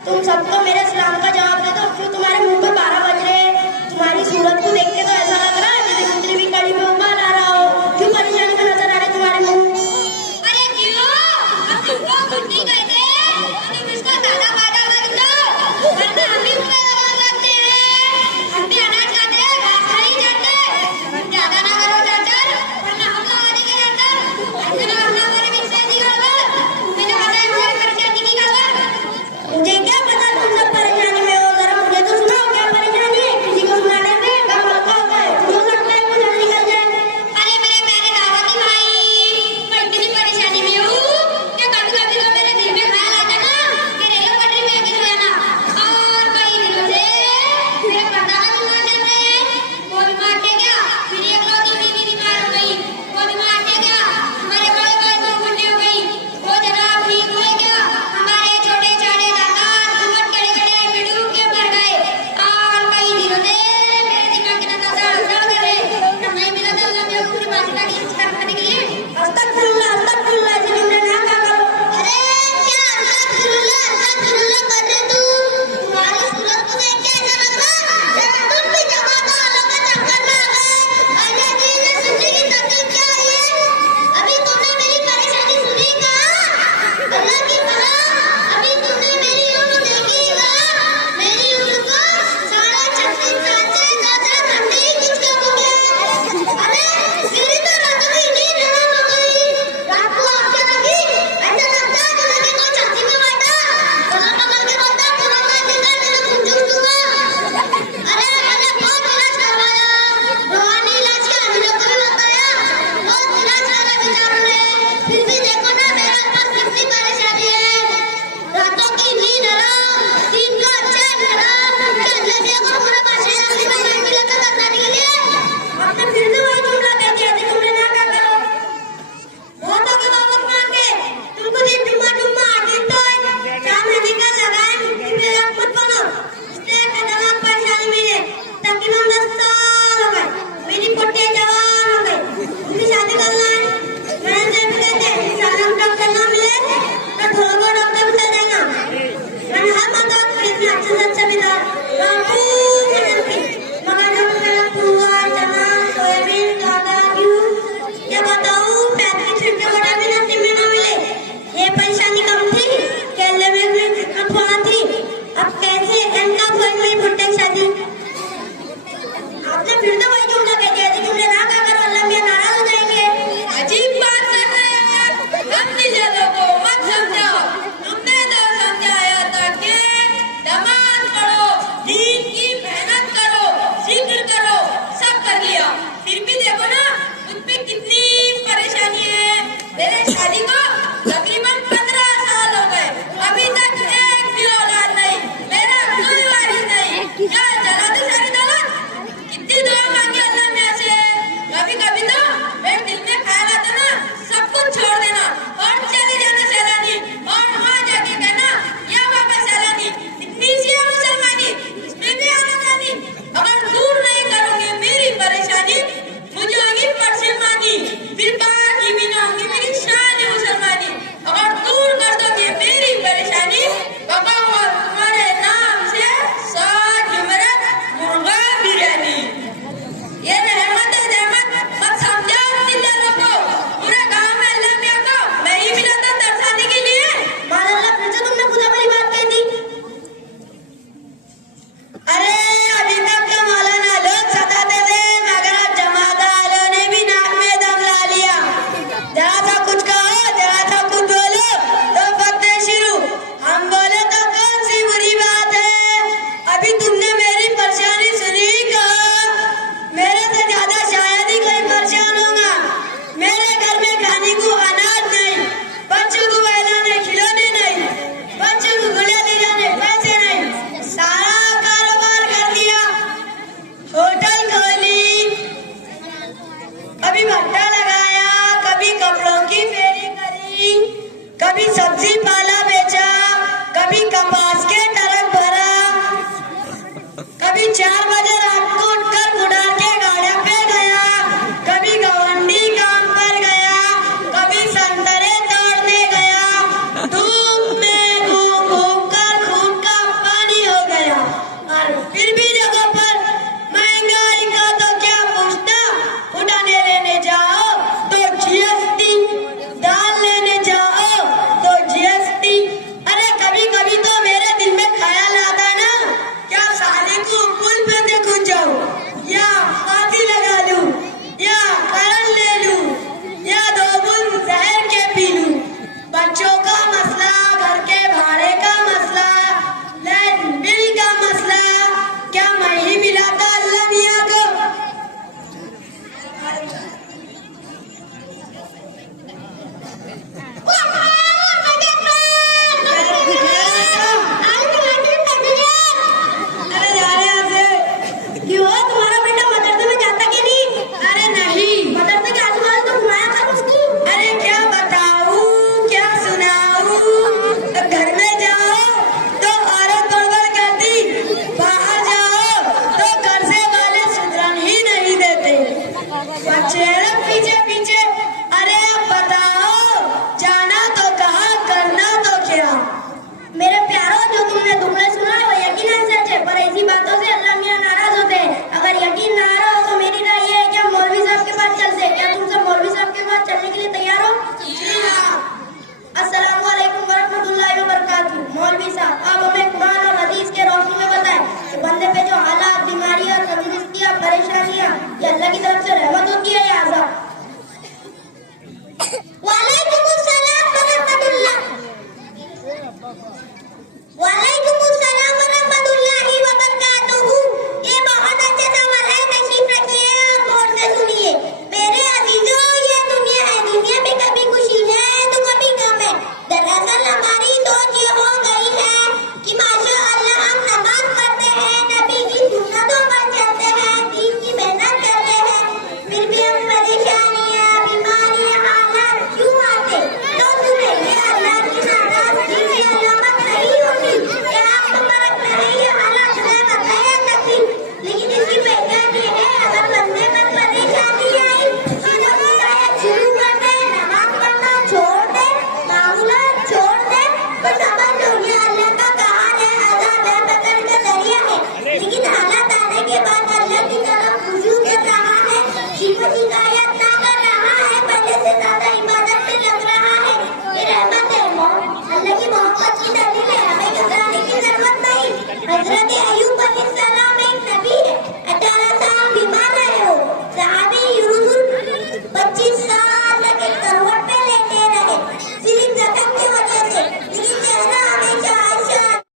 तुम सबको मेरे सलाम का जवाब दे दो। क्यों तुम्हारे मुंह पे 12 बज रहे हैं? तुम्हारी सूरत को देख के तो ऐसा लग रहा है जैसे कुतरी भी कड़ी में उबाल आ रहा हो। क्यों परेशानी में नजर आ रहे तुम्हारे मुंह? अरे क्यों? हम तुमको कुछ नहीं कहते, तुम इसको दादा बादा मत लो, वरना हम भी तुम्हें लगाम लगते हैं। हम भी अनाज खाते हैं, घास खाई जाते हैं। ज्यादा ना करो चाचा, वरना हम लगा देंगे चाचा। ऐसे ना अपना हमारे किससे निकाल कर, मैंने बताया हमारे खर्चे नहीं निकाल कर। मुझे क्या पता तुम सब परेशानी में हो, जरा मुझे तो सुनाओ। ऐसी बातों से अल्लाह मियां नाराज होते हैं। अगर यकीन ना आ रहा हो तो मेरी राय ये है कि हम मौलवी साहब के पास चलते हैं। क्या तुम सब मौलवी साहब के पास चलने के लिए तैयार हो? जी हाँ। अस्सलाम वालेकुम वरहमतुल्लाहि वबरकातुहू। मौलवी साहब, आप हमें कुरान और हदीस के रोशनी में बताएं कि बंदे पे जो हालात, बीमारियां, तंदुरुस्तियां, परेशानियां ये अल्लाह की तरफ से